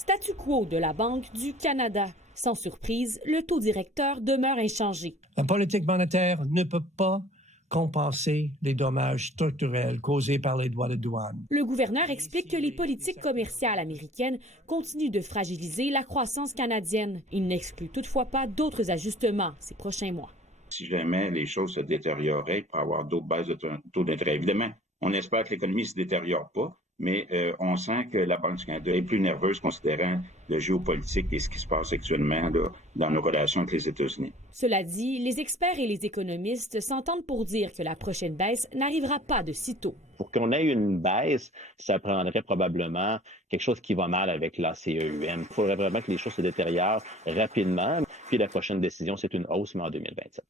Statu quo de la Banque du Canada. Sans surprise, le taux directeur demeure inchangé. La politique monétaire ne peut pas compenser les dommages structurels causés par les droits de douane. Le gouverneur explique que les politiques commerciales américaines continuent de fragiliser la croissance canadienne. Il n'exclut toutefois pas d'autres ajustements ces prochains mois. Si jamais les choses se détérioraient, il peut y avoir d'autres baisses de taux d'intérêt. Évidemment, on espère que l'économie ne se détériore pas, mais on sent que la Banque du Canada est plus nerveuse considérant le géopolitique et ce qui se passe actuellement là, dans nos relations avec les États-Unis. Cela dit, les experts et les économistes s'entendent pour dire que la prochaine baisse n'arrivera pas de sitôt. Pour qu'on ait une baisse, ça prendrait probablement quelque chose qui va mal avec la CEUM. Il faudrait vraiment que les choses se détériorent rapidement. Puis la prochaine décision, c'est une hausse, mais en 2027.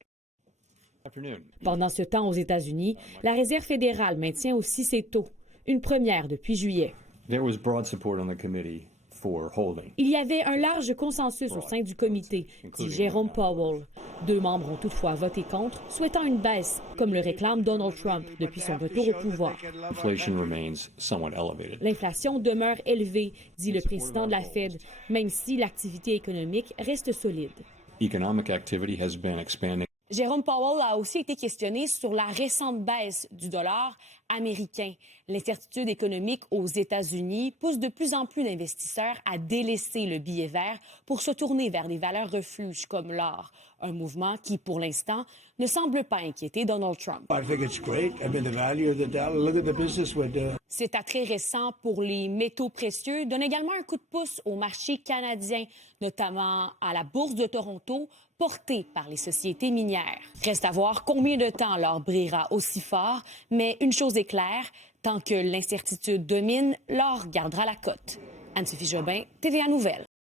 Pendant ce temps, aux États-Unis, la Réserve fédérale maintient aussi ses taux. Une première depuis juillet. Il y avait un large consensus au sein du comité, dit Jérôme Powell. 2 membres ont toutefois voté contre, souhaitant une baisse, comme le réclame Donald Trump depuis son retour au pouvoir. L'inflation demeure élevée, dit le président de la Fed, même si l'activité économique reste solide. Jérôme Powell a aussi été questionné sur la récente baisse du dollar américain. L'incertitude économique aux États-Unis pousse de plus en plus d'investisseurs à délaisser le billet vert pour se tourner vers des valeurs refuges comme l'or. Un mouvement qui, pour l'instant, ne semble pas inquiéter Donald Trump. Cet attrait récent pour les métaux précieux donne également un coup de pouce au marché canadien, notamment à la Bourse de Toronto, portée par les sociétés minières. Reste à voir combien de temps l'or brillera aussi fort, mais une chose est claire, tant que l'incertitude domine, l'or gardera la cote. Anne-Sophie Jobin, TVA Nouvelles.